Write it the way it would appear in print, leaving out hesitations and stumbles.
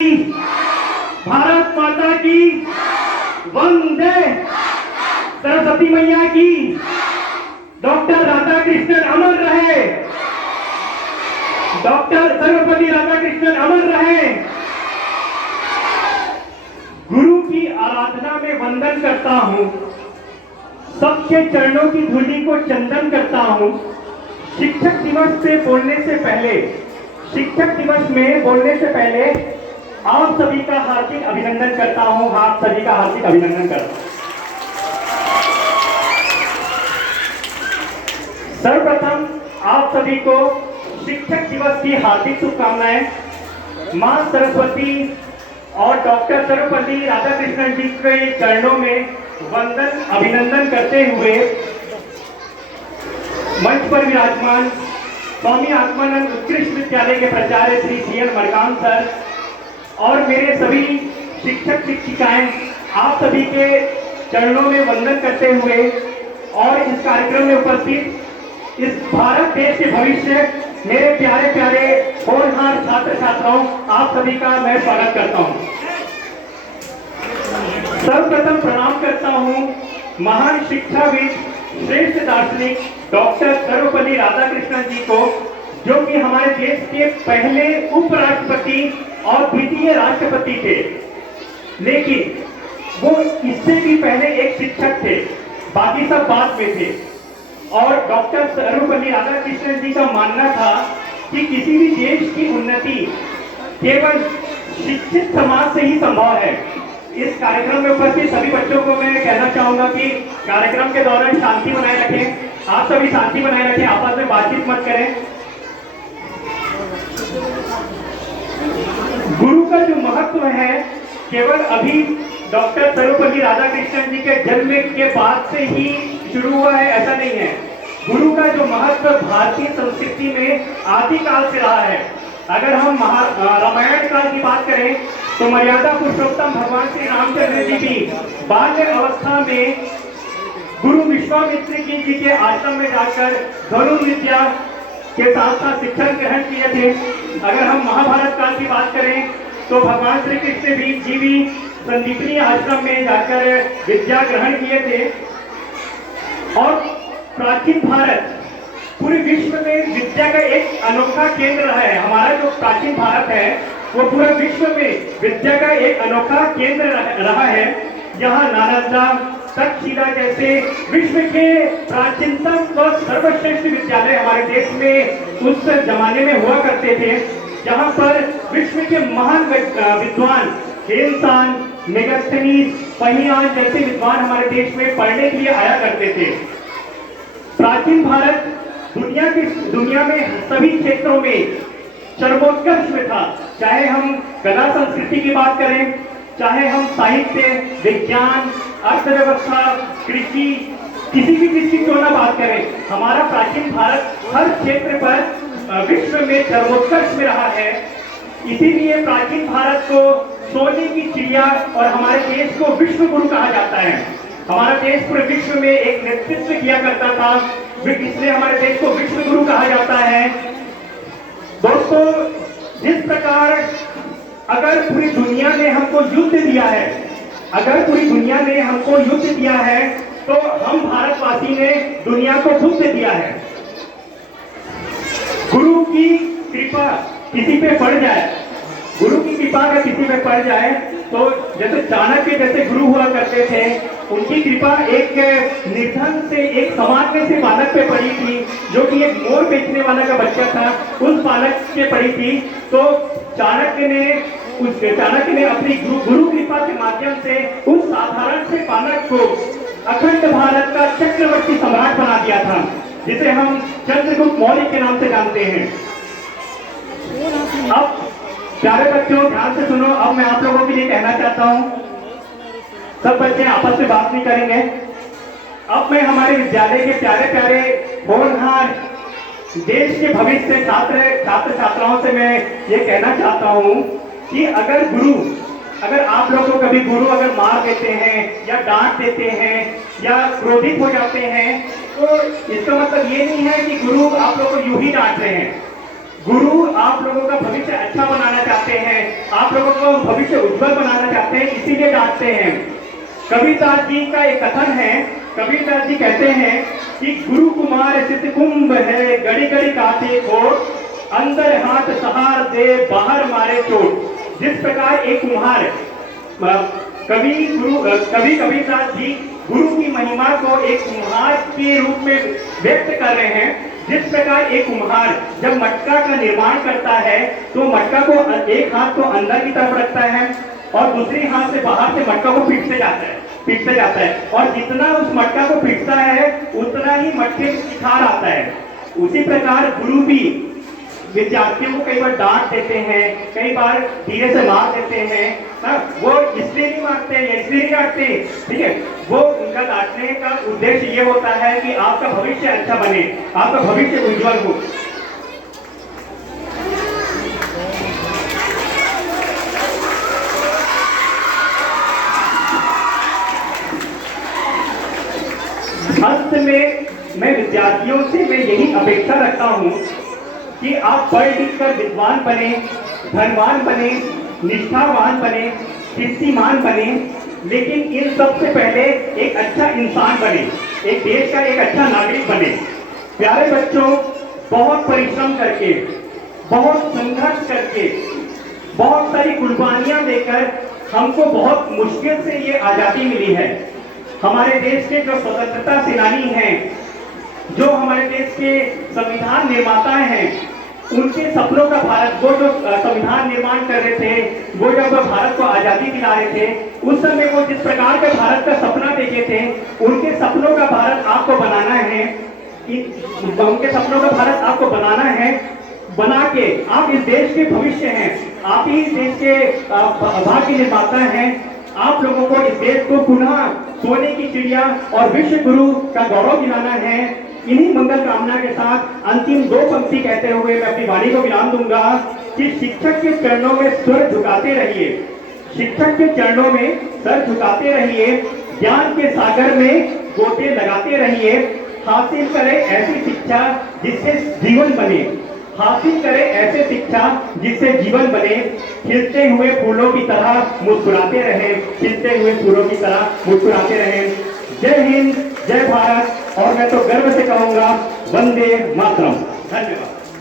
भारत माता की वंदे, सरस्वती मैया की, डॉक्टर राधाकृष्णन अमर रहे, डॉक्टर सर्वपल्ली राधाकृष्णन अमर रहे। गुरु की आराधना में वंदन करता हूं, सबके चरणों की धूलि को चंदन करता हूं। शिक्षक दिवस से बोलने से पहले, शिक्षक दिवस में बोलने से पहले आप सभी का हार्दिक अभिनंदन करता हूं। आप सभी का हार्दिक अभिनंदन करता हूं। सर्वप्रथम आप सभी को शिक्षक दिवस की हार्दिक शुभकामनाएं। मां सरस्वती और डॉक्टर सर्वपल्ली राधाकृष्णन जी के चरणों में वंदन अभिनंदन करते हुए मंच पर विराजमान स्वामी आत्मानंद उत्कृष्ट विद्यालय के प्राचार्य श्री CN मरकाम सर और मेरे सभी शिक्षक शिक्षिकाएं आप सभी के चरणों में वंदन करते हुए और इस कार्यक्रम में उपस्थित इस भारत देश के भविष्य मेरे प्यारे प्यारे होनहार छात्र छात्राओं, आप सभी का मैं स्वागत करता हूं। सर्वप्रथम प्रणाम करता हूं महान शिक्षाविद, श्रेष्ठ दार्शनिक डॉक्टर सर्वपल्ली राधाकृष्णन जी को, जो कि हमारे देश के पहले उपराष्ट्रपति और द्वितीय राष्ट्रपति थे, लेकिन वो इससे भी पहले एक शिक्षक थे, बाकी सब बाद में थे। और डॉक्टर सर्वपल्ली राधाकृष्णन जी का मानना था कि किसी भी देश की उन्नति केवल शिक्षित समाज से ही संभव है। इस कार्यक्रम में उपस्थित सभी बच्चों को मैं कहना चाहूंगा कि कार्यक्रम के दौरान शांति बनाए रखें। आप सभी शांति बनाए रखें, आपस में बातचीत मत करें। गुरु का जो महत्व है केवल अभी डॉक्टर सर्वपल्ली राधाकृष्णन जी के जन्म के बाद से ही शुरू हुआ है, ऐसा नहीं है। गुरु का जो महत्व भारतीय संस्कृति में आदिकाल से रहा है। अगर हम रामायण काल की बात करें तो मर्यादा पुरुषोत्तम भगवान श्री रामचंद्र जी भी बाल्य अवस्था में गुरु विश्वामित्र जी के आश्रम में जाकर धनुर्विद्या के साथ साथ शिक्षण ग्रहण किए थे। अगर हम महाभारत काल की बात करें तो भगवान श्री कृष्ण भी संदीपनी आश्रम में जाकर विद्या ग्रहण किए थे। और प्राचीन भारत पूरे विश्व में विद्या का एक अनोखा केंद्र रहा है। हमारा जो प्राचीन भारत है वो पूरे विश्व में विद्या का एक अनोखा केंद्र रहा है। यहाँ नालंदा, तक्षशिला जैसे विश्व के प्राचीनतम व सर्वश्रेष्ठ विद्यालय हमारे देश में उस जमाने में हुआ करते थे, जहाँ पर विश्व के महान विद्वान हेनसान, मेगास्थनीज, पहियान जैसे विद्वान हमारे देश में पढ़ने के लिए आया करते थे। प्राचीन भारत दुनिया में सभी क्षेत्रों में सर्वोत्कर्ष में था। चाहे हम कला संस्कृति की बात करें, चाहे हम साहित्य, विज्ञान, अर्थव्यवस्था, कृषि, किसी भी चीज की क्यों ना बात करें, हमारा प्राचीन भारत हर क्षेत्र पर विश्व में सर्वोत्कर्ष में रहा है। इसीलिए प्राचीन भारत को सोने की चिड़िया और हमारे देश को विश्व गुरु कहा जाता है। हमारा देश पूरे विश्व में एक नेतृत्व किया करता था, इसलिए हमारे देश को विश्व गुरु कहा जाता है। दोस्तों, जिस प्रकार अगर पूरी दुनिया ने हमको युद्ध दिया है, अगर पूरी दुनिया ने हमको युद्ध दिया है, तो हम भारतवासी ने दुनिया को बुद्ध दिया है। गुरु की कृपा किसी पे पड़ जाए, गुरु की कृपा अगर किसी पे पड़ जाए तो जैसे चाणक्य जैसे गुरु हुआ करते थे, उनकी कृपा एक निर्धन से, एक समाज में से बालक पे पड़ी थी, जो कि एक मोर बेचने वाला का बच्चा था, उस बालक पे पड़ी थी। तो चाणक्य ने अपनी गुरु कृपा के माध्यम से उस साधारण से बालक को अखंड भारत का चक्रवर्ती सम्राट बना दिया था, जिसे हम चंद्रगुप्त मौर्य के नाम से जानते हैं। अब प्यारे बच्चों, ध्यान से सुनो। अब मैं आप लोगों के लिए कहना चाहता हूं, सब बच्चे आपस में बात नहीं करेंगे। अब मैं हमारे विद्यालय के प्यारे प्यारे होनहार देश के भविष्य छात्र छात्राओं से मैं ये कहना चाहता हूं कि अगर आप लोग को कभी गुरु अगर मार देते हैं या डांट देते हैं या क्रोधित हो जाते हैं, तो इसका मतलब ये नहीं है कि गुरु आप लोग को यूं ही डांट रहे हैं। गुरु आप लोगों का भविष्य अच्छा बनाना चाहते हैं, आप लोगों को भविष्य उज्जवल बनाना चाहते हैं, इसीलिए डांटते हैं। कबीरदास जी का एक कथन है, कबीरदास जी कहते हैं कि गुरु कुमार सित कुंभ है, गड़ी गड़ी काटे खोट, अंदर हाथ सहार दे बाहर मारे चोट। जिस प्रकार एक कुम्हार कवि कबीरदास जी गुरु की महिमा को एक कुम्हार के रूप में व्यक्त कर रहे हैं। जिस प्रकार एक कुम्हार जब मटका का निर्माण करता है तो मटका को एक हाथ को अंदर की तरफ रखता है और दूसरी हाथ से बाहर से मटका को पीटते जाता है और जितना उस मटका को पीटता है उतना ही मटके में निखार आता है। उसी प्रकार गुरु भी विद्यार्थियों को कई बार डांट देते हैं, कई बार धीरे से मार देते हैं ना, वो इसलिए नहीं मारते हैं, इसलिए नहीं डांटते, ठीक है। वो उनका डांटने का उद्देश्य ये होता है कि आपका भविष्य अच्छा बने, आपका भविष्य उज्जवल हो। अंत में मैं विद्यार्थियों से मैं यही अपेक्षा रखता हूं कि आप पढ़ लिख कर विद्वान बने, धनवान बने, निष्ठावान बने, कीर्तिमान बने, लेकिन इन सबसे पहले एक अच्छा इंसान बने, एक देश का एक अच्छा नागरिक बने। प्यारे बच्चों, बहुत परिश्रम करके, बहुत संघर्ष करके, बहुत सारी कुर्बानियां देकर हमको बहुत मुश्किल से ये आजादी मिली है। हमारे देश के जो स्वतंत्रता सेनानी हैं, जो हमारे देश के संविधान निर्माता हैं, उनके सपनों का भारत, वो जो संविधान निर्माण कर रहे थे, वो जब भारत को आजादी दिला रहे थे, उस समय वो जिस प्रकार के भारत का सपना देखे थे, उनके सपनों का भारत आपको बनाना है। उनके सपनों का भारत आपको बनाना है, बना के आप इस देश के भविष्य हैं, आप ही इस देश के भाग्य निर्माता हैं। आप लोगों को इस देश को पुनः सोने की चिड़िया और विश्व गुरु का गौरव दिलाना है। इन्हीं मंगल कामना के साथ अंतिम दो पंक्ति कहते हुए मैं अपनी वाणी को विराम दूंगा कि शिक्षक के चरणों में सर झुकाते रहिए, शिक्षक के चरणों में सर झुकाते रहिए, ज्ञान के सागर में गोते लगाते रहिए, हासिल करें ऐसी शिक्षा जिससे जीवन बने, हासिल करें ऐसे शिक्षा जिससे जीवन बने, खिलते हुए फूलों की तरह मुस्कुराते रहें, खिलते हुए फूलों की तरह मुस्कुराते रहें। जय हिंद, जय भारत, और मैं तो गर्व से कहूंगा वंदे मातरम। धन्यवाद।